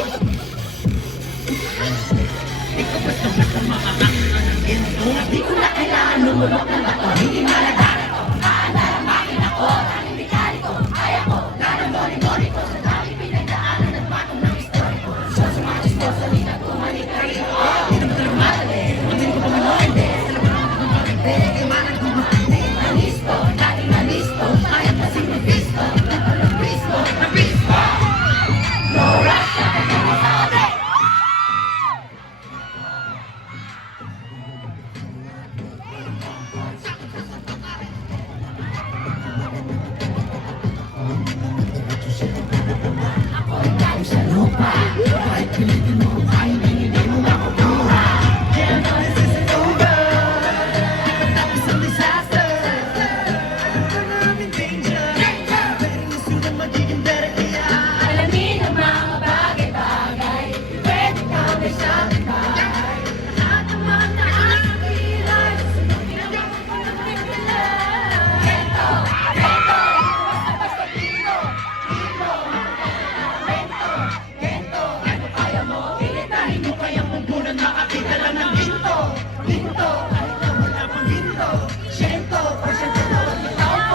Di ko basta-basta makakakita ng ginto. Di ko na kailangan lumulok ng bato. Hindi malagara to. Aalala-makin ako. Tanging bigari ko. Kaya ko. Naramori-mori ko. Sa dami pinagdaanan at patong ng historiko. So sumatis ko sa ligat ko. Manikari ko. Di naman talaga madali. Hindi ko Panginoon. Hindi. Sa laban ako ng maganda. Imanan ko mahandi. Nanisto. Dating nanisto. Mayat na signifisto. Level of Cristo. Na Cristo. No rush. Kapag-alisabi. Sa lupa, kahit pilitin mo, kahit hindi mo makukuha. Yeah, no, this isn't over. Tapos ang disaster. I'm in danger. Letting us through the magiging better.